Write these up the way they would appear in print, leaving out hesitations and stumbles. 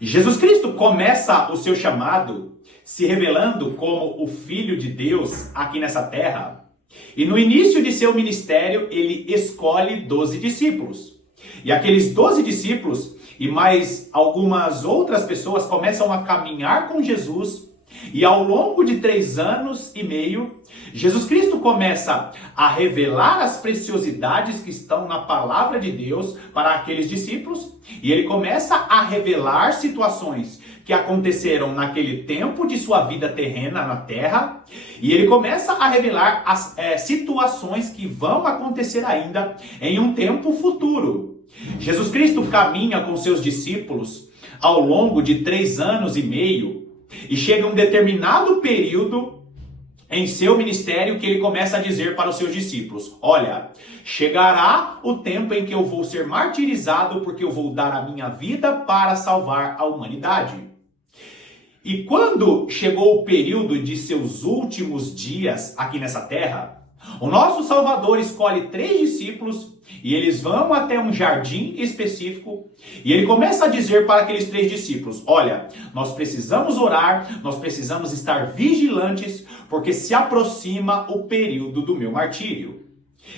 Jesus Cristo começa o seu chamado se revelando como o Filho de Deus aqui nessa terra. E no início de seu ministério, ele escolhe 12 discípulos. E aqueles 12 discípulos e mais algumas outras pessoas começam a caminhar com Jesus. E ao longo de 3 anos e meio, Jesus Cristo começa a revelar as preciosidades que estão na palavra de Deus para aqueles discípulos. E ele começa a revelar situações que aconteceram naquele tempo de sua vida terrena na terra. E ele começa a revelar as situações que vão acontecer ainda em um tempo futuro. Jesus Cristo caminha com seus discípulos ao longo de 3 anos e meio. E chega um determinado período em seu ministério que ele começa a dizer para os seus discípulos: olha, chegará o tempo em que eu vou ser martirizado porque eu vou dar a minha vida para salvar a humanidade. E quando chegou o período de seus últimos dias aqui nessa terra, o nosso Salvador escolhe 3 discípulos e eles vão até um jardim específico e ele começa a dizer para aqueles 3 discípulos: olha, nós precisamos orar, nós precisamos estar vigilantes porque se aproxima o período do meu martírio.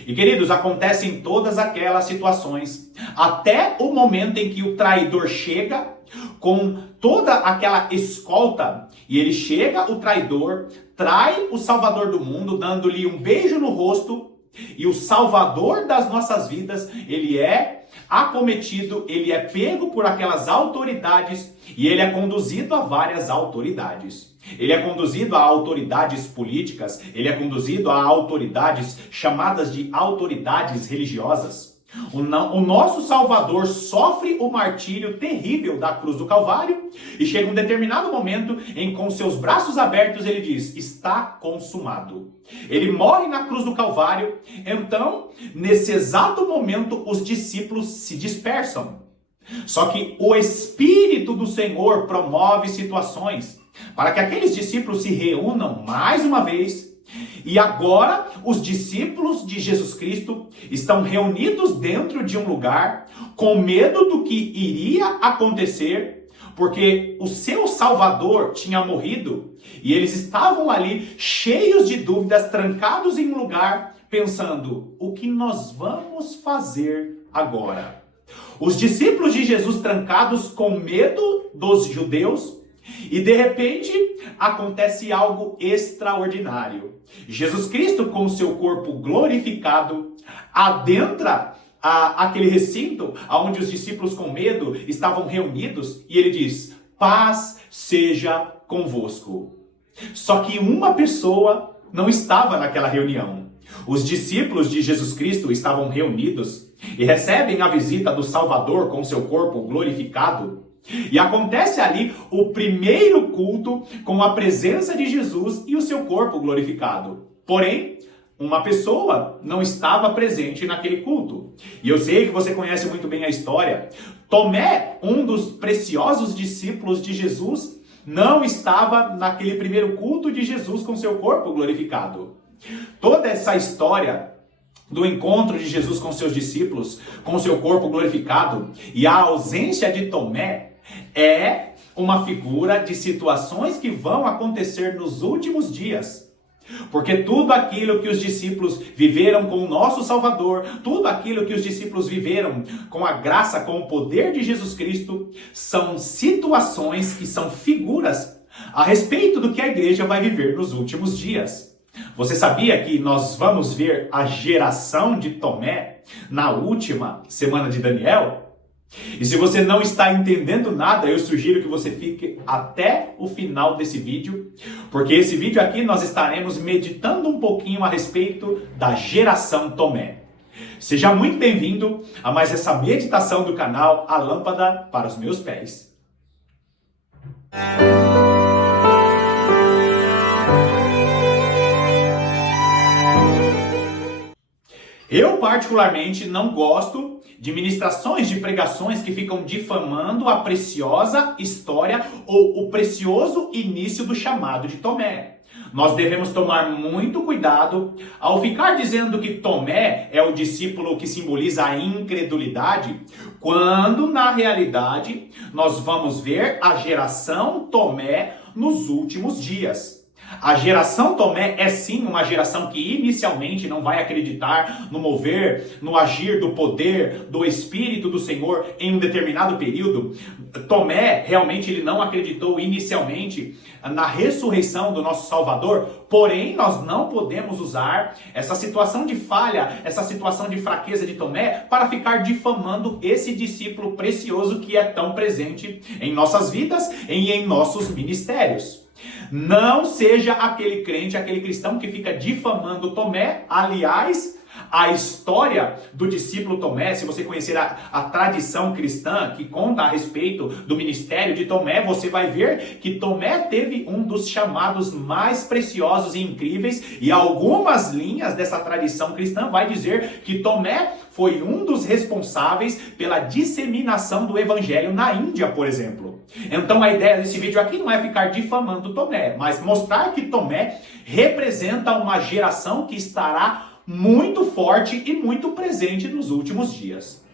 E queridos, acontecem todas aquelas situações até o momento em que o traidor chega com toda aquela escolta e ele chega, o traidor, trai o Salvador do mundo, dando-lhe um beijo no rosto, e o Salvador das nossas vidas, ele é acometido, ele é pego por aquelas autoridades e ele é conduzido a várias autoridades. Ele é conduzido a autoridades políticas, ele é conduzido a autoridades chamadas de autoridades religiosas. O nosso Salvador sofre o martírio terrível da cruz do Calvário e chega um determinado momento em que com seus braços abertos ele diz: está consumado. Ele morre na cruz do Calvário. Então, nesse exato momento, os discípulos se dispersam. Só que o Espírito do Senhor promove situações para que aqueles discípulos se reúnam mais uma vez. E agora os discípulos de Jesus Cristo estão reunidos dentro de um lugar com medo do que iria acontecer, porque o seu Salvador tinha morrido e eles estavam ali cheios de dúvidas, trancados em um lugar, pensando: o que nós vamos fazer agora? Os discípulos de Jesus trancados com medo dos judeus. E de repente acontece algo extraordinário. Jesus Cristo, com o seu corpo glorificado, adentra aquele recinto onde os discípulos com medo estavam reunidos e ele diz: paz seja convosco. Só que uma pessoa não estava naquela reunião. Os discípulos de Jesus Cristo estavam reunidos e recebem a visita do Salvador com seu corpo glorificado. E acontece ali o primeiro culto com a presença de Jesus e o seu corpo glorificado. Porém, uma pessoa não estava presente naquele culto. E eu sei que você conhece muito bem a história. Tomé, um dos preciosos discípulos de Jesus, não estava naquele primeiro culto de Jesus com seu corpo glorificado. Toda essa história do encontro de Jesus com seus discípulos, com seu corpo glorificado, e a ausência de Tomé é uma figura de situações que vão acontecer nos últimos dias. Porque tudo aquilo que os discípulos viveram com o nosso Salvador, tudo aquilo que os discípulos viveram com a graça, com o poder de Jesus Cristo, são situações que são figuras a respeito do que a igreja vai viver nos últimos dias. Você sabia que nós vamos ver a geração de Tomé na última semana de Daniel? E se você não está entendendo nada, eu sugiro que você fique até o final desse vídeo, porque esse vídeo aqui nós estaremos meditando um pouquinho a respeito da geração Tomé. Seja muito bem-vindo a mais essa meditação do canal A Lâmpada para os Meus Pés. Eu particularmente não gosto de ministrações, de pregações que ficam difamando a preciosa história ou o precioso início do chamado de Tomé. Nós devemos tomar muito cuidado ao ficar dizendo que Tomé é o discípulo que simboliza a incredulidade, quando na realidade nós vamos ver a geração Tomé nos últimos dias. A geração Tomé é sim uma geração que inicialmente não vai acreditar no mover, no agir do poder, do Espírito do Senhor em um determinado período. Tomé realmente ele não acreditou inicialmente na ressurreição do nosso Salvador, porém nós não podemos usar essa situação de falha, essa situação de fraqueza de Tomé para ficar difamando esse discípulo precioso que é tão presente em nossas vidas e em nossos ministérios. Não seja aquele crente, aquele cristão que fica difamando Tomé. Aliás, a história do discípulo Tomé, se você conhecer a tradição cristã que conta a respeito do ministério de Tomé, você vai ver que Tomé teve um dos chamados mais preciosos e incríveis, e algumas linhas dessa tradição cristã vai dizer que Tomé foi um dos responsáveis pela disseminação do evangelho na Índia, por exemplo. Então a ideia desse vídeo aqui não é ficar difamando Tomé, mas mostrar que Tomé representa uma geração que estará muito forte e muito presente nos últimos dias.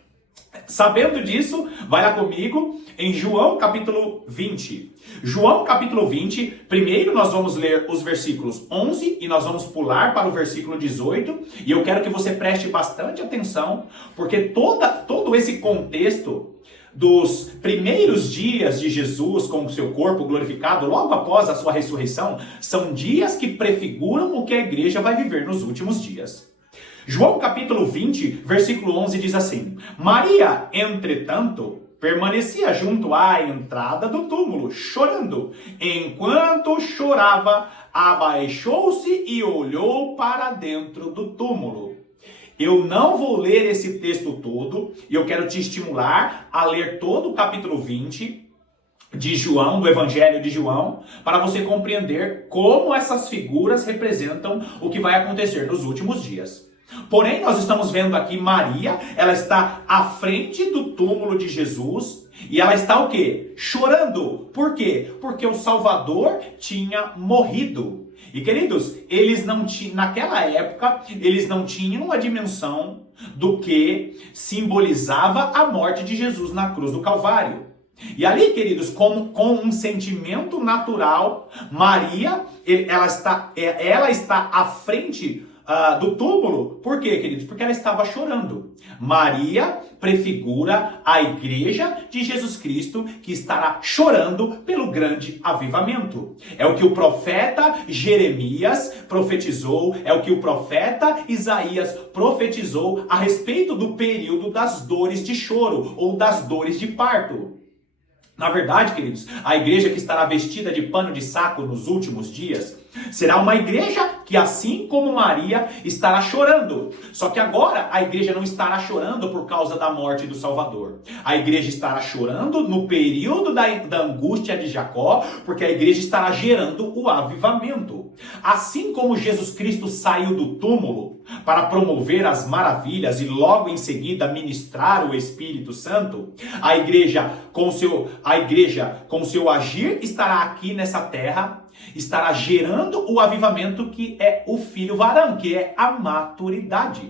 Sabendo disso, vai lá comigo em João capítulo 20. João capítulo 20, primeiro nós vamos ler os versículos 11 e nós vamos pular para o versículo 18. E eu quero que você preste bastante atenção, porque todo esse contexto dos primeiros dias de Jesus com o seu corpo glorificado, logo após a sua ressurreição, são dias que prefiguram o que a igreja vai viver nos últimos dias. João capítulo 20, versículo 11 diz assim: Maria, entretanto, permanecia junto à entrada do túmulo, chorando. Enquanto chorava, abaixou-se e olhou para dentro do túmulo. Eu não vou ler esse texto todo, e eu quero te estimular a ler todo o capítulo 20 de João, do Evangelho de João, para você compreender como essas figuras representam o que vai acontecer nos últimos dias. Porém, nós estamos vendo aqui Maria, ela está à frente do túmulo de Jesus, e ela está o quê? Chorando. Por quê? Porque o Salvador tinha morrido. E queridos, eles não tinham, naquela época, eles não tinham a dimensão do que simbolizava a morte de Jesus na cruz do Calvário. E ali, queridos, com um sentimento natural, Maria, ela está à frente do túmulo. Por quê, queridos? Porque ela estava chorando. Maria prefigura a igreja de Jesus Cristo que estará chorando pelo grande avivamento. É o que o profeta Jeremias profetizou, é o que o profeta Isaías profetizou a respeito do período das dores de choro ou das dores de parto. Na verdade, queridos, a igreja que estará vestida de pano de saco nos últimos dias será uma igreja que, assim como Maria, estará chorando. Só que agora a igreja não estará chorando por causa da morte do Salvador. A igreja estará chorando no período da angústia de Jacó, porque a igreja estará gerando o avivamento. Assim como Jesus Cristo saiu do túmulo para promover as maravilhas e logo em seguida ministrar o Espírito Santo, a igreja com seu agir estará aqui nessa terra, estará gerando o avivamento que é o filho varão, que é a maturidade.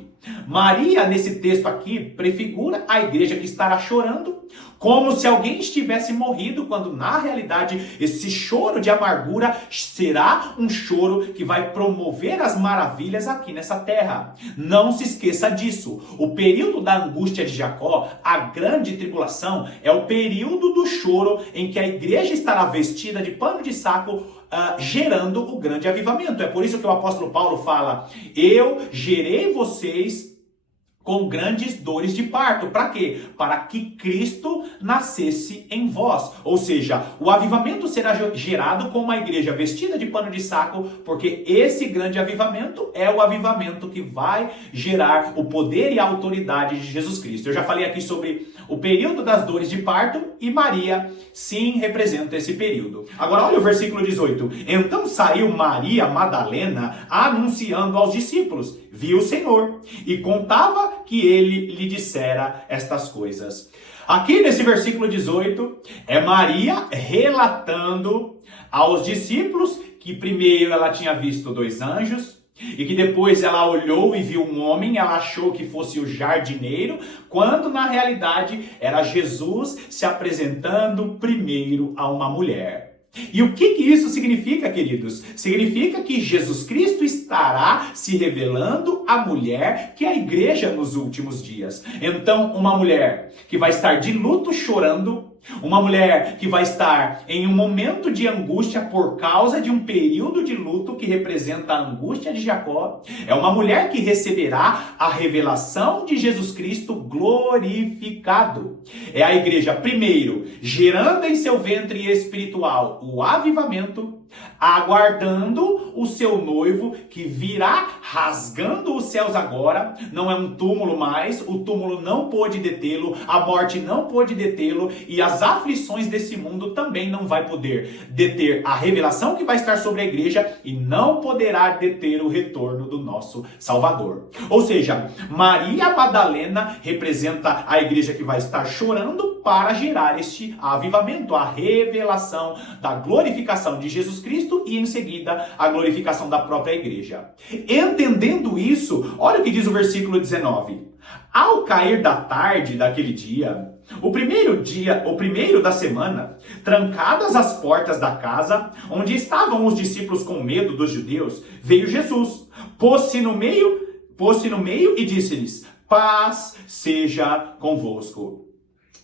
Maria, nesse texto aqui, prefigura a igreja que estará chorando como se alguém estivesse morrido, quando na realidade esse choro de amargura será um choro que vai promover as maravilhas aqui nessa terra. Não se esqueça disso. O período da angústia de Jacó, a grande tribulação, é o período do choro em que a igreja estará vestida de pano de saco, gerando o grande avivamento. É por isso que o apóstolo Paulo fala: eu gerei vocês com grandes dores de parto. Para quê? Para que Cristo nascesse em vós. Ou seja, o avivamento será gerado com uma igreja vestida de pano de saco, porque esse grande avivamento é o avivamento que vai gerar o poder e a autoridade de Jesus Cristo. Eu já falei aqui sobre o período das dores de parto, e Maria, sim, representa esse período. Agora olha o versículo 18. Então saiu Maria Madalena anunciando aos discípulos: viu o Senhor e contava que ele lhe dissera estas coisas. Aqui nesse versículo 18, é Maria relatando aos discípulos que primeiro ela tinha visto 2 anjos, e que depois ela olhou e viu um homem, ela achou que fosse o jardineiro, quando na realidade era Jesus se apresentando primeiro a uma mulher. E o que isso significa, queridos? Significa que Jesus Cristo estará se revelando à mulher que é a igreja nos últimos dias. Então, uma mulher que vai estar de luto chorando, uma mulher que vai estar em um momento de angústia por causa de um período de luto que representa a angústia de Jacó, é uma mulher que receberá a revelação de Jesus Cristo glorificado. É a igreja, primeiro, gerando em seu ventre espiritual o avivamento, aguardando o seu noivo que virá rasgando os céus agora. Não é um túmulo mais, o túmulo não pôde detê-lo, a morte não pôde detê-lo e as aflições desse mundo também não vai poder deter a revelação que vai estar sobre a igreja e não poderá deter o retorno do nosso Salvador. Ou seja, Maria Madalena representa a igreja que vai estar chorando para gerar este avivamento, a revelação da glorificação de Jesus Cristo e em seguida a glorificação da própria igreja. Entendendo isso, olha o que diz o versículo 19. Ao cair da tarde daquele dia, o primeiro da semana, trancadas as portas da casa, onde estavam os discípulos com medo dos judeus, veio Jesus, pôs-se no meio e disse-lhes: paz seja convosco.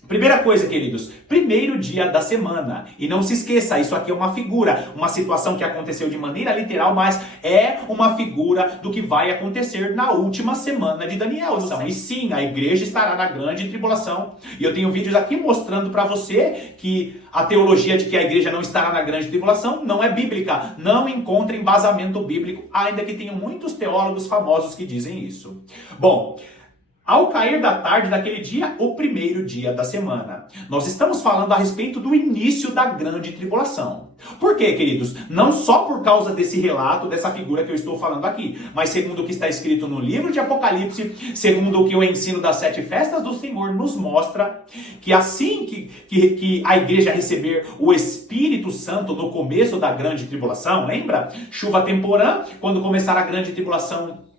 Primeira coisa, queridos, primeiro dia da semana. E não se esqueça, isso aqui é uma figura, uma situação que aconteceu de maneira literal, mas é uma figura do que vai acontecer na última semana de Daniel. E sim, a igreja estará na grande tribulação. E eu tenho vídeos aqui mostrando para você que a teologia de que a igreja não estará na grande tribulação não é bíblica. Não encontra embasamento bíblico, ainda que tenham muitos teólogos famosos que dizem isso. Bom, ao cair da tarde daquele dia, o primeiro dia da semana. Nós estamos falando a respeito do início da grande tribulação. Por quê, queridos? Não só por causa desse relato, dessa figura que eu estou falando aqui, mas segundo o que está escrito no livro de Apocalipse, segundo o que o ensino das 7 festas do Senhor nos mostra, que assim que a igreja receber o Espírito Santo no começo da grande tribulação, lembra? Chuva temporã, quando começar a grande tribulação,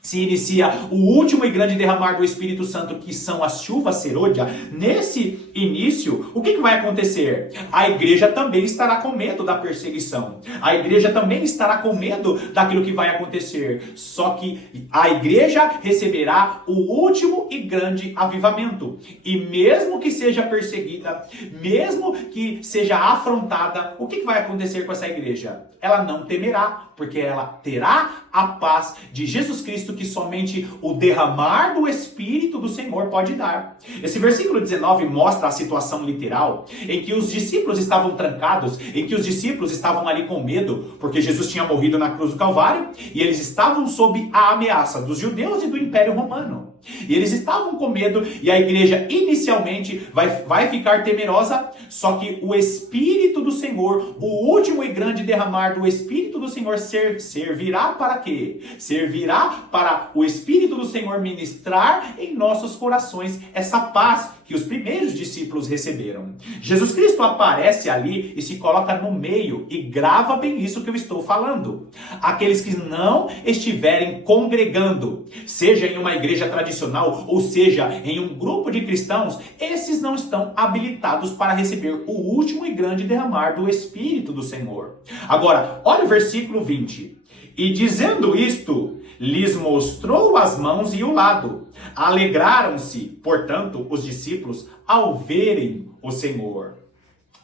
se inicia o último e grande derramar do Espírito Santo, que são as chuvas serôdia. Nesse início, o que vai acontecer? A igreja também estará com medo da perseguição. A igreja também estará com medo daquilo que vai acontecer. Só que a igreja receberá o último e grande avivamento. E mesmo que seja perseguida, mesmo que seja afrontada, o que vai acontecer com essa igreja? Ela não temerá, porque ela terá a paz de Jesus Cristo que somente o derramar do Espírito do Senhor pode dar. Esse versículo 19 mostra a situação literal em que os discípulos estavam trancados, em que os discípulos estavam ali com medo, porque Jesus tinha morrido na cruz do Calvário, e eles estavam sob a ameaça dos judeus e do Império Romano. E eles estavam com medo, e a igreja inicialmente vai ficar temerosa, só que o Espírito do Senhor, o último e grande derramar do Espírito do Senhor servirá para quê? Servirá para o Espírito do Senhor ministrar em nossos corações essa paz que os primeiros discípulos receberam. Jesus Cristo aparece ali e se coloca no meio e grava bem isso que eu estou falando. Aqueles que não estiverem congregando, seja em uma igreja tradicional ou seja em um grupo de cristãos, esses não estão habilitados para receber o último e grande derramar do Espírito do Senhor. Agora, olha o versículo 20. E dizendo isto, lhes mostrou as mãos e o lado. Alegraram-se, portanto, os discípulos ao verem o Senhor.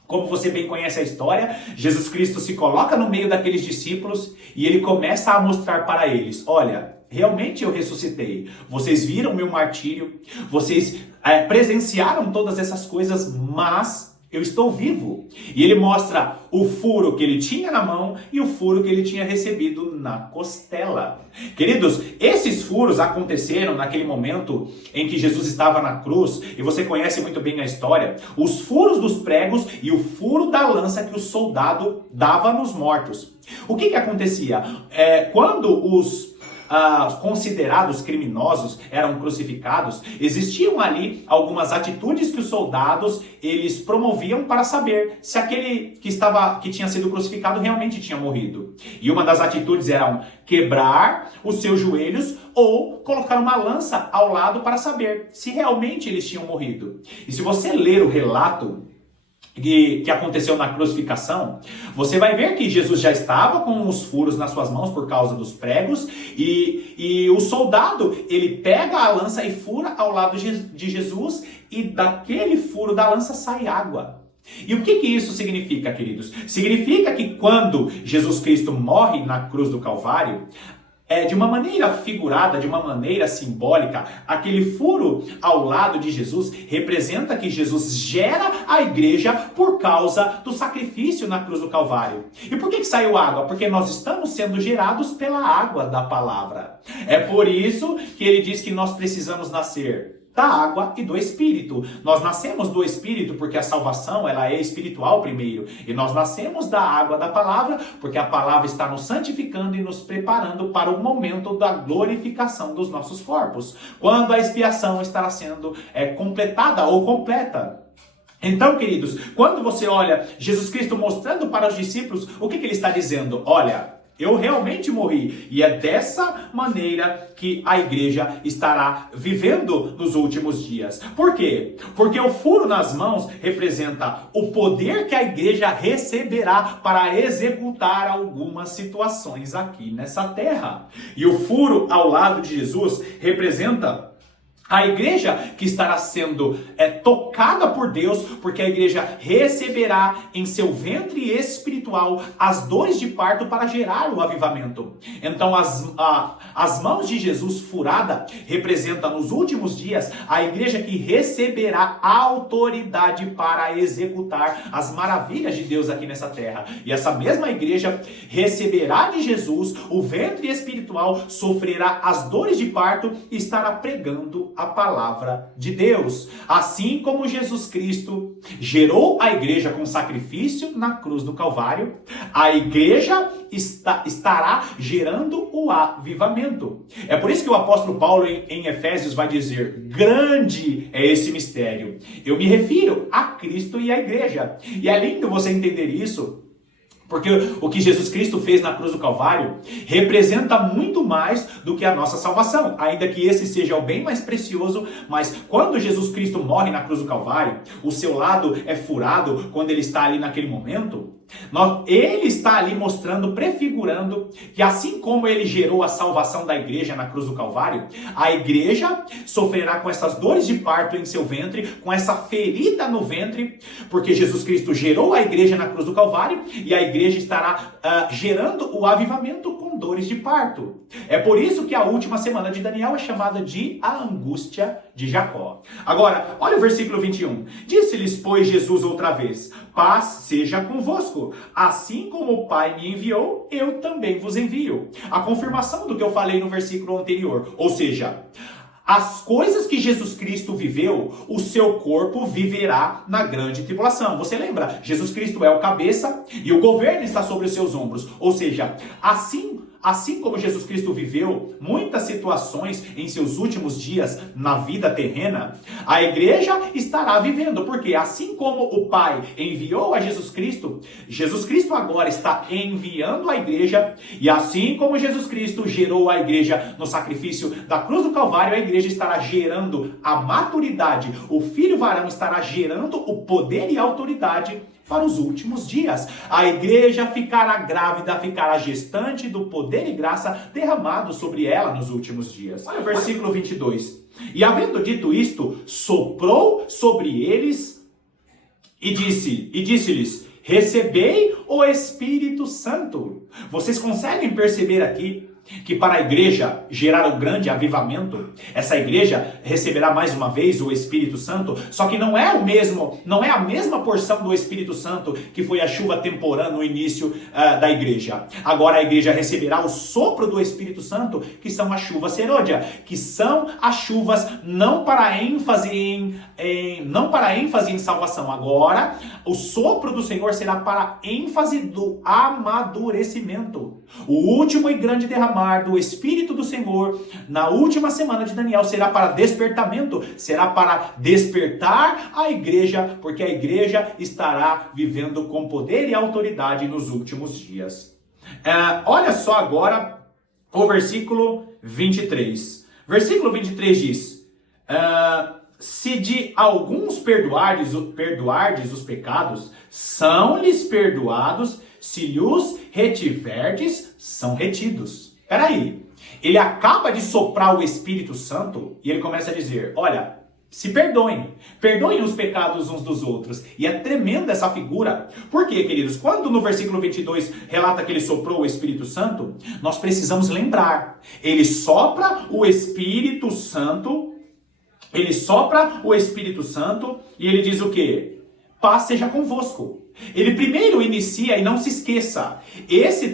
Como você bem conhece a história, Jesus Cristo se coloca no meio daqueles discípulos e ele começa a mostrar para eles: olha, realmente eu ressuscitei. Vocês viram meu martírio, vocês presenciaram todas essas coisas, mas eu estou vivo. E ele mostra o furo que ele tinha na mão e o furo que ele tinha recebido na costela. Queridos, esses furos aconteceram naquele momento em que Jesus estava na cruz, e você conhece muito bem a história, os furos dos pregos e o furo da lança que o soldado dava nos mortos. O que acontecia? Quando considerados criminosos eram crucificados, existiam ali algumas atitudes que os soldados eles promoviam para saber se aquele que tinha sido crucificado realmente tinha morrido. E uma das atitudes era quebrar os seus joelhos ou colocar uma lança ao lado para saber se realmente eles tinham morrido. E se você ler o relato que aconteceu na crucificação, você vai ver que Jesus já estava com os furos nas suas mãos por causa dos pregos, e o soldado, ele pega a lança e fura ao lado de Jesus, e daquele furo da lança sai água. E o que isso significa, queridos? Significa que quando Jesus Cristo morre na cruz do Calvário, de uma maneira figurada, de uma maneira simbólica, aquele furo ao lado de Jesus representa que Jesus gera a igreja por causa do sacrifício na cruz do Calvário. E por que saiu água? Porque nós estamos sendo gerados pela água da palavra. É por isso que ele diz que nós precisamos nascer da água e do Espírito. Nós nascemos do Espírito porque a salvação ela é espiritual primeiro. E nós nascemos da água da palavra porque a palavra está nos santificando e nos preparando para o momento da glorificação dos nossos corpos. Quando a expiação estará sendo completada ou completa. Então, queridos, quando você olha Jesus Cristo mostrando para os discípulos, o que ele está dizendo? Olha, eu realmente morri, e é dessa maneira que a igreja estará vivendo nos últimos dias. Por quê? Porque o furo nas mãos representa o poder que a igreja receberá para executar algumas situações aqui nessa terra. E o furo ao lado de Jesus representa a igreja que estará sendo tocada por Deus, porque a igreja receberá em seu ventre espiritual as dores de parto para gerar o avivamento. Então as mãos de Jesus furada representa nos últimos dias a igreja que receberá autoridade para executar as maravilhas de Deus aqui nessa terra. E essa mesma igreja receberá de Jesus o ventre espiritual, sofrerá as dores de parto e estará pregando a palavra de Deus. Assim como Jesus Cristo gerou a igreja com sacrifício na cruz do Calvário, a igreja estará gerando o avivamento. É por isso que o apóstolo Paulo em Efésios vai dizer: grande é esse mistério. Eu me refiro a Cristo e a igreja. E é lindo você entender isso, porque o que Jesus Cristo fez na cruz do Calvário representa muito mais do que a nossa salvação. Ainda que esse seja o bem mais precioso, mas quando Jesus Cristo morre na cruz do Calvário, o seu lado é furado quando ele está ali naquele momento. Ele está ali mostrando, prefigurando que assim como ele gerou a salvação da igreja na cruz do Calvário, a igreja sofrerá com essas dores de parto em seu ventre, com essa ferida no ventre, porque Jesus Cristo gerou a igreja na cruz do Calvário e a igreja estará gerando o avivamento com dores de parto. É por isso que a última semana de Daniel é chamada de a angústia de Jacó. Agora, olha o versículo 21. Disse-lhes, pois, Jesus outra vez: paz seja convosco. Assim como o Pai me enviou, eu também vos envio. A confirmação do que eu falei no versículo anterior. Ou seja, as coisas que Jesus Cristo viveu, o seu corpo viverá na grande tribulação. Você lembra? Jesus Cristo é o cabeça e o governo está sobre os seus ombros. Ou seja, assim como Jesus Cristo viveu muitas situações em seus últimos dias na vida terrena, a igreja estará vivendo, porque assim como o Pai enviou a Jesus Cristo agora está enviando a igreja, e assim como Jesus Cristo gerou a igreja no sacrifício da cruz do Calvário, a igreja estará gerando a maturidade, o filho varão estará gerando o poder e a autoridade para os últimos dias. A igreja ficará grávida, ficará gestante do poder e graça derramado sobre ela nos últimos dias. Olha o versículo 22. E havendo dito isto, soprou sobre eles e disse-lhes: recebei o Espírito Santo. Vocês conseguem perceber aqui que para a igreja gerar o grande avivamento, essa igreja receberá mais uma vez o Espírito Santo, só que não é a mesma porção do Espírito Santo que foi a chuva temporã no início da igreja. Agora a igreja receberá o sopro do Espírito Santo, que são as chuvas serôdia, que são as chuvas não para ênfase em salvação. Agora o sopro do Senhor será para ênfase do amadurecimento. O último e grande derramamento derramar do Espírito do Senhor na última semana de Daniel será para despertamento, será para despertar a igreja, porque a igreja estará vivendo com poder e autoridade nos últimos dias. Olha só agora o versículo 23. Versículo 23 diz: se de alguns perdoardes os pecados, são-lhes perdoados, se lhes retiverdes, são retidos. Peraí, ele acaba de soprar o Espírito Santo e ele começa a dizer, olha, se perdoem os pecados uns dos outros. E é tremenda essa figura. Por quê, queridos? Quando no versículo 22 relata que ele soprou o Espírito Santo, nós precisamos lembrar, ele sopra o Espírito Santo, e ele diz o quê? Paz seja convosco. Ele primeiro inicia, e não se esqueça, esse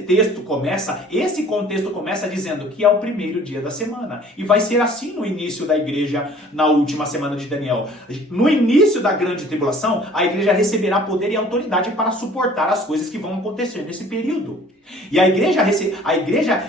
contexto começa dizendo que é o primeiro dia da semana. E vai ser assim no início da igreja, na última semana de Daniel. No início da grande tribulação, a igreja receberá poder e autoridade para suportar as coisas que vão acontecer nesse período. E a igreja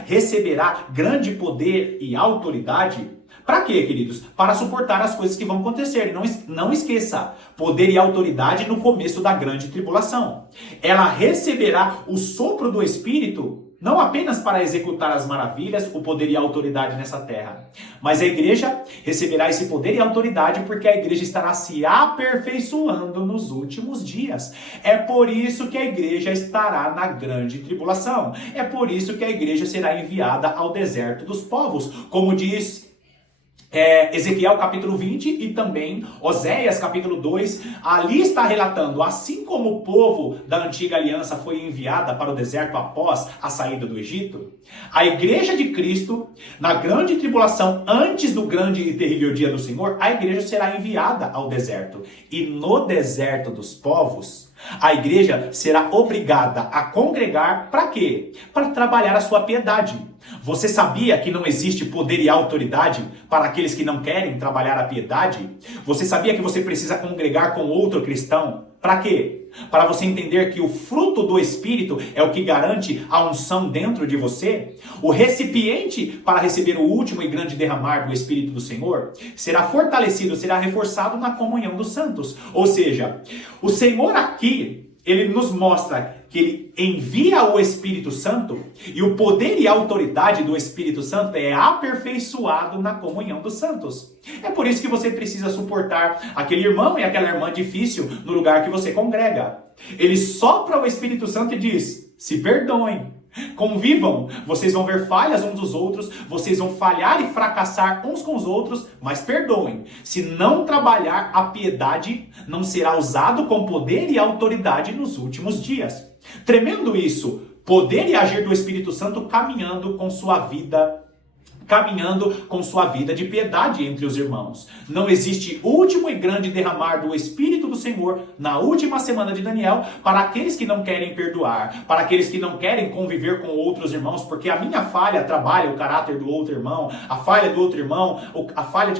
receberá grande poder e autoridade. Para quê, queridos? Para suportar as coisas que vão acontecer. Não esqueça, poder e autoridade no começo da grande tribulação. Ela receberá o sopro do Espírito, não apenas para executar as maravilhas, o poder e a autoridade nessa terra. Mas a igreja receberá esse poder e autoridade porque a igreja estará se aperfeiçoando nos últimos dias. É por isso que a igreja estará na grande tribulação. É por isso que a igreja será enviada ao deserto dos povos. Como diz Ezequiel capítulo 20 e também Oséias capítulo 2, ali está relatando, assim como o povo da antiga aliança foi enviada para o deserto após a saída do Egito, a igreja de Cristo, na grande tribulação, antes do grande e terrível dia do Senhor, a igreja será enviada ao deserto. E no deserto dos povos, a igreja será obrigada a congregar para quê? Para trabalhar a sua piedade. Você sabia que não existe poder e autoridade para aqueles que não querem trabalhar a piedade? Você sabia que você precisa congregar com outro cristão? Para quê? Para você entender que o fruto do Espírito é o que garante a unção dentro de você? O recipiente para receber o último e grande derramar do Espírito do Senhor será fortalecido, será reforçado na comunhão dos santos. Ou seja, o Senhor aqui, ele nos mostra que ele envia o Espírito Santo e o poder e a autoridade do Espírito Santo é aperfeiçoado na comunhão dos santos. É por isso que você precisa suportar aquele irmão e aquela irmã difícil no lugar que você congrega. Ele sopra o Espírito Santo e diz, se perdoem. Convivam, vocês vão ver falhas uns dos outros, vocês vão falhar e fracassar uns com os outros, mas perdoem. Se não trabalhar a piedade, não será usado com poder e autoridade nos últimos dias. Tremendo isso, poder e agir do Espírito Santo caminhando com sua vida de piedade entre os irmãos. Não existe último e grande derramar do Espírito do Senhor na última semana de Daniel para aqueles que não querem perdoar, para aqueles que não querem conviver com outros irmãos, porque a minha falha trabalha o caráter do outro irmão, a falha do outro irmão, a falha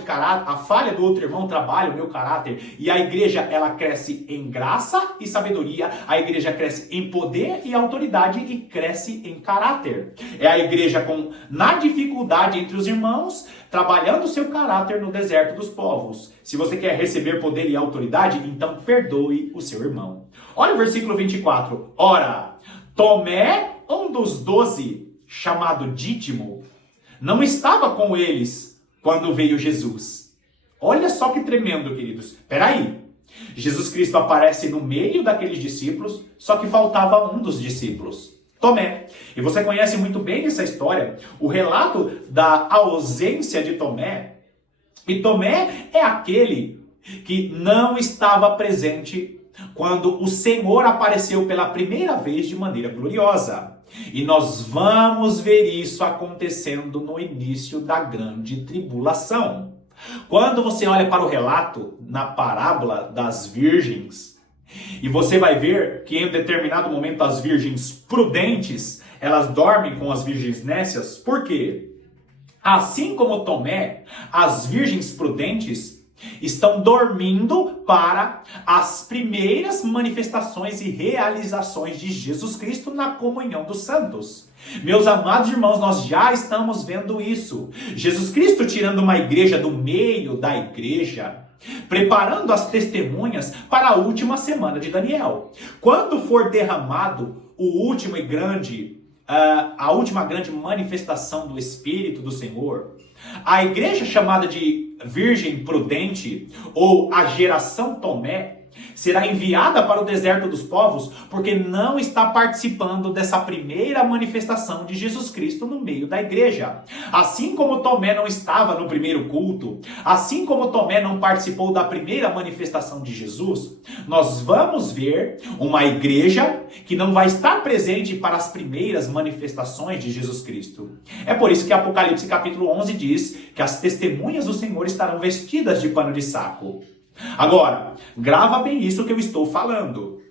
do outro irmão trabalha o meu caráter. E a igreja, ela cresce em graça e sabedoria, a igreja cresce em poder e autoridade e cresce em caráter. É a igreja na dificuldade entre os irmãos, trabalhando o seu caráter no deserto dos povos. Se você quer receber poder e autoridade, então perdoe o seu irmão. Olha o versículo 24. Ora, Tomé, um dos 12, chamado Dídimo, não estava com eles quando veio Jesus. Olha só que tremendo, queridos. Peraí. Jesus Cristo aparece no meio daqueles discípulos, só que faltava um dos discípulos. Tomé. E você conhece muito bem essa história, o relato da ausência de Tomé. E Tomé é aquele que não estava presente quando o Senhor apareceu pela primeira vez de maneira gloriosa. E nós vamos ver isso acontecendo no início da grande tribulação. Quando você olha para o relato na parábola das virgens, e você vai ver que em um determinado momento as virgens prudentes, elas dormem com as virgens nécias. Por quê? Assim como Tomé, as virgens prudentes, estão dormindo para as primeiras manifestações e realizações de Jesus Cristo na comunhão dos santos. Meus amados irmãos, nós já estamos vendo isso. Jesus Cristo tirando uma igreja do meio da igreja, preparando as testemunhas para a última semana de Daniel. Quando for derramado o último e grande, a última grande manifestação do Espírito do Senhor, a igreja chamada de Virgem Prudente, ou a geração Tomé, será enviada para o deserto dos povos, porque não está participando dessa primeira manifestação de Jesus Cristo no meio da igreja. Assim como Tomé não estava no primeiro culto, assim como Tomé não participou da primeira manifestação de Jesus, nós vamos ver uma igreja que não vai estar presente para as primeiras manifestações de Jesus Cristo. É por isso que Apocalipse capítulo 11 diz que as testemunhas do Senhor estarão vestidas de pano de saco. Agora, grava bem isso que eu estou falando.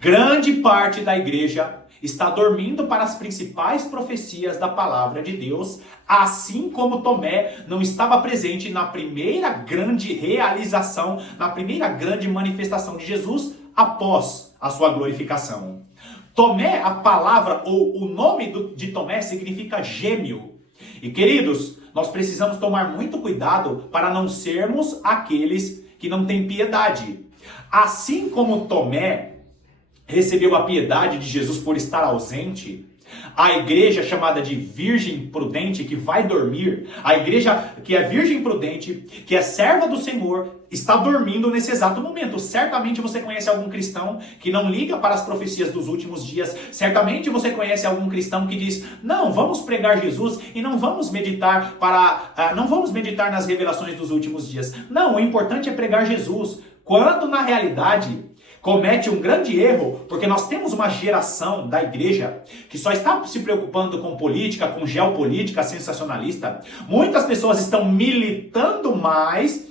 Grande parte da igreja está dormindo para as principais profecias da palavra de Deus, assim como Tomé não estava presente na primeira grande realização, na primeira grande manifestação de Jesus após a sua glorificação. Tomé, a palavra ou o nome de Tomé significa gêmeo. E queridos, nós precisamos tomar muito cuidado para não sermos aqueles que não têm piedade. Assim como Tomé recebeu a piedade de Jesus por estar ausente, a igreja chamada de Virgem Prudente, que vai dormir, a igreja que é Virgem Prudente, que é serva do Senhor, está dormindo nesse exato momento. Certamente você conhece algum cristão que não liga para as profecias dos últimos dias. Certamente você conhece algum cristão que diz: não, vamos pregar Jesus e não vamos meditar nas revelações dos últimos dias. Não, o importante é pregar Jesus. Quando na realidade comete um grande erro, porque nós temos uma geração da igreja que só está se preocupando com política, com geopolítica sensacionalista. Muitas pessoas estão militando mais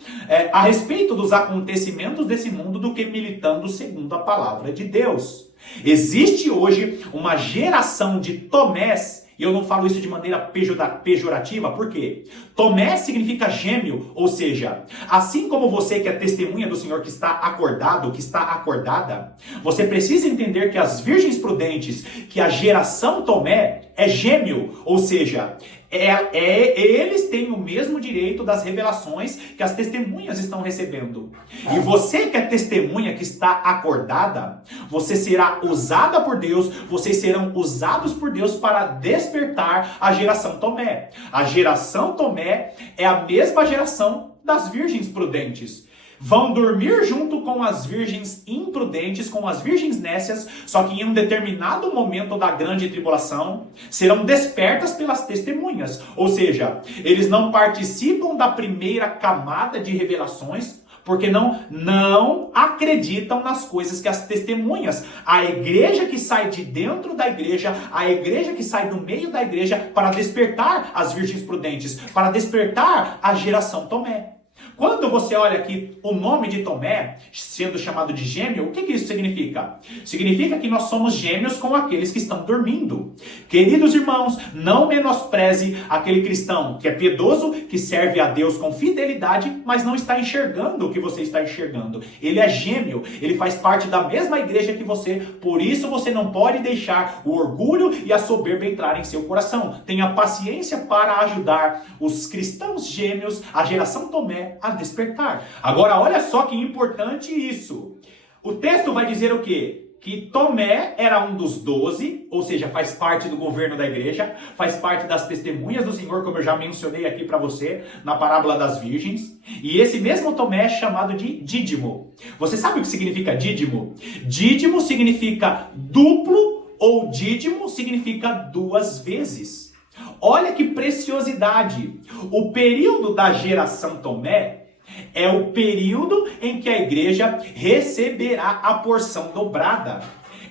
a respeito dos acontecimentos desse mundo do que militando segundo a palavra de Deus. Existe hoje uma geração de Tomés. E eu não falo isso de maneira pejorativa, por quê? Tomé significa gêmeo, ou seja, assim como você que é testemunha do Senhor que está acordado, que está acordada, você precisa entender que as virgens prudentes, que a geração Tomé é gêmeo, ou seja, eles têm o mesmo direito das revelações que as testemunhas estão recebendo. E você que é testemunha, que está acordada, você será usada por Deus, vocês serão usados por Deus para despertar a geração Tomé. A geração Tomé é a mesma geração das virgens prudentes. Vão dormir junto com as virgens imprudentes, com as virgens nécias, só que em um determinado momento da grande tribulação, serão despertas pelas testemunhas. Ou seja, eles não participam da primeira camada de revelações, porque não acreditam nas coisas que as testemunhas, a igreja que sai de dentro da igreja, a igreja que sai do meio da igreja, para despertar as virgens prudentes, para despertar a geração Tomé. Quando você olha aqui o nome de Tomé, sendo chamado de gêmeo, o que isso significa? Significa que nós somos gêmeos com aqueles que estão dormindo. Queridos irmãos, não menospreze aquele cristão que é piedoso, que serve a Deus com fidelidade, mas não está enxergando o que você está enxergando. Ele é gêmeo, ele faz parte da mesma igreja que você, por isso você não pode deixar o orgulho e a soberba entrar em seu coração. Tenha paciência para ajudar os cristãos gêmeos, a geração Tomé, a despertar. Agora, olha só que importante isso. O texto vai dizer o quê? Que Tomé era um dos 12, ou seja, faz parte do governo da igreja, faz parte das testemunhas do Senhor, como eu já mencionei aqui para você, na parábola das virgens. E esse mesmo Tomé é chamado de Dídimo. Você sabe o que significa Dídimo? Dídimo significa duplo, ou dídimo significa duas vezes. Olha que preciosidade! O período da geração Tomé é o período em que a igreja receberá a porção dobrada.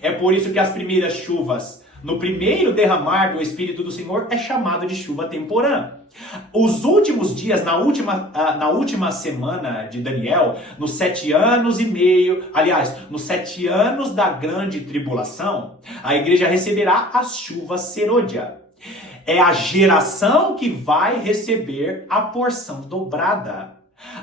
É por isso que as primeiras chuvas, no primeiro derramar do Espírito do Senhor, é chamado de chuva temporã. Os últimos dias, na última semana de Daniel, nos 7 anos e meio, aliás, nos 7 anos da grande tribulação, a igreja receberá as chuvas serôdia. É a geração que vai receber a porção dobrada.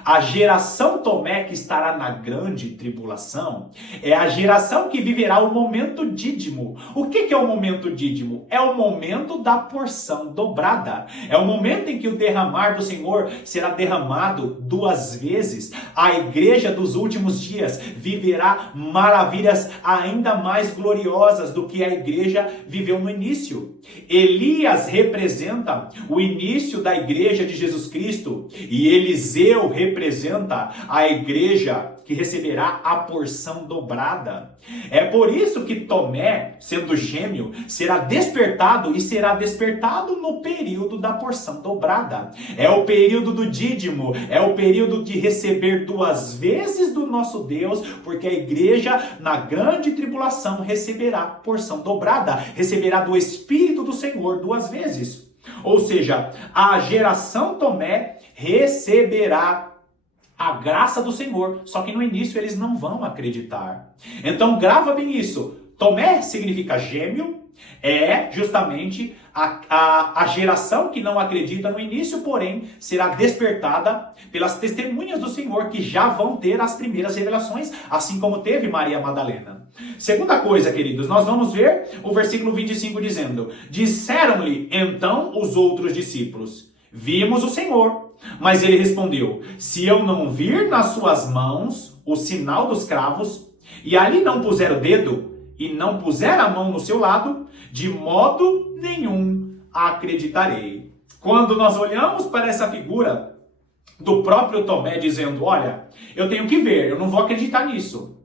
A geração Tomé que estará na grande tribulação é a geração que viverá o momento dídimo. O que é o momento dídimo? É o momento da porção dobrada. É o momento em que o derramar do Senhor será derramado 2 vezes. A igreja dos últimos dias viverá maravilhas ainda mais gloriosas do que a igreja viveu no início. Elias representa o início da igreja de Jesus Cristo e Eliseu representa a igreja que receberá a porção dobrada. É por isso que Tomé, sendo gêmeo, será despertado e será despertado no período da porção dobrada. É o período do dídimo, é o período de receber 2 vezes do nosso Deus, porque a igreja na grande tribulação receberá porção dobrada, receberá do Espírito do Senhor 2 vezes. Ou seja, a geração Tomé receberá a graça do Senhor, só que no início eles não vão acreditar. Então grava bem isso. Tomé significa gêmeo, é justamente a geração que não acredita no início, porém será despertada pelas testemunhas do Senhor que já vão ter as primeiras revelações, assim como teve Maria Madalena. Segunda coisa, queridos, nós vamos ver o versículo 25 dizendo: disseram-lhe então os outros discípulos: vimos o Senhor. Mas ele respondeu: se eu não vir nas suas mãos o sinal dos cravos, e ali não puser o dedo, e não puser a mão no seu lado, de modo nenhum acreditarei. Quando nós olhamos para essa figura do próprio Tomé dizendo: olha, eu tenho que ver, eu não vou acreditar nisso.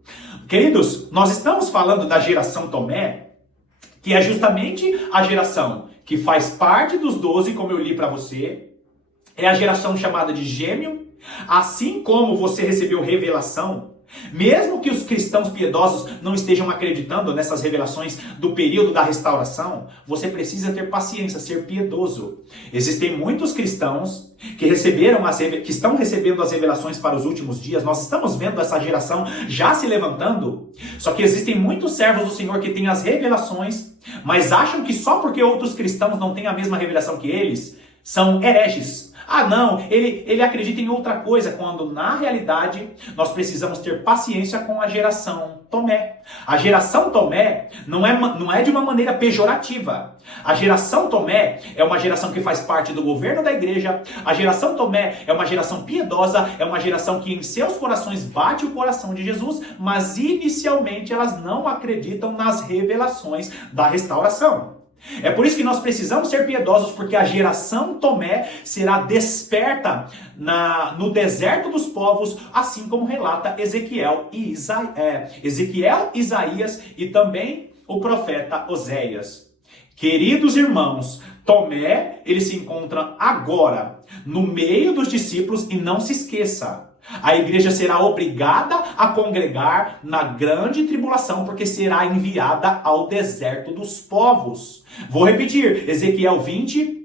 Queridos, nós estamos falando da geração Tomé, que é justamente a geração que faz parte dos 12, como eu li para você. É a geração chamada de gêmeo. Assim como você recebeu revelação, mesmo que os cristãos piedosos não estejam acreditando nessas revelações do período da restauração, você precisa ter paciência, ser piedoso. Existem muitos cristãos que estão recebendo as revelações para os últimos dias. Nós estamos vendo essa geração já se levantando. Só que existem muitos servos do Senhor que têm as revelações, mas acham que só porque outros cristãos não têm a mesma revelação que eles, são hereges. Ah não, ele acredita em outra coisa, quando na realidade nós precisamos ter paciência com a geração Tomé. A geração Tomé não é de uma maneira pejorativa. A geração Tomé é uma geração que faz parte do governo da igreja. A geração Tomé é uma geração piedosa, é uma geração que em seus corações bate o coração de Jesus, mas inicialmente elas não acreditam nas revelações da restauração. É por isso que nós precisamos ser piedosos, porque a geração Tomé será desperta no deserto dos povos, assim como relata Ezequiel, Isaías e também o profeta Oséias. Queridos irmãos, Tomé, ele se encontra agora no meio dos discípulos e não se esqueça. A igreja será obrigada a congregar na grande tribulação, porque será enviada ao deserto dos povos. Vou repetir, Ezequiel 20,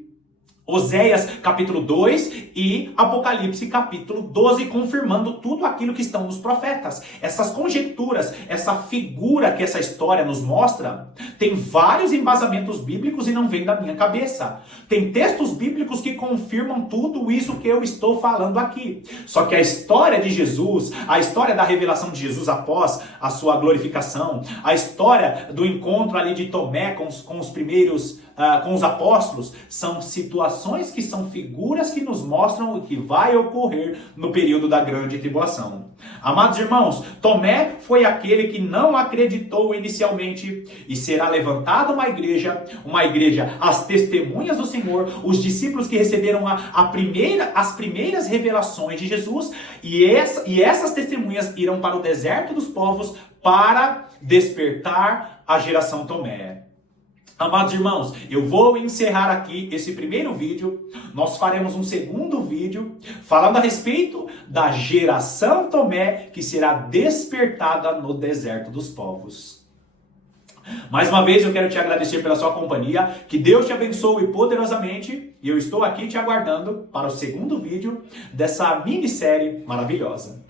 Oséias capítulo 2 e Apocalipse capítulo 12, confirmando tudo aquilo que estão nos profetas. Essas conjecturas, essa figura que essa história nos mostra, tem vários embasamentos bíblicos e não vem da minha cabeça. Tem textos bíblicos que confirmam tudo isso que eu estou falando aqui. Só que a história de Jesus, a história da revelação de Jesus após a sua glorificação, a história do encontro ali de Tomé com os primeiros com os apóstolos, são situações que são figuras que nos mostram o que vai ocorrer no período da grande tribulação. Amados irmãos, Tomé foi aquele que não acreditou inicialmente e será levantada uma igreja, as testemunhas do Senhor, os discípulos que receberam as primeiras revelações de Jesus, e essas testemunhas irão para o deserto dos povos para despertar a geração Tomé. Amados irmãos, eu vou encerrar aqui esse primeiro vídeo. Nós faremos um segundo vídeo falando a respeito da geração Tomé que será despertada no deserto dos povos. Mais uma vez eu quero te agradecer pela sua companhia. Que Deus te abençoe poderosamente. E eu estou aqui te aguardando para o segundo vídeo dessa minissérie maravilhosa.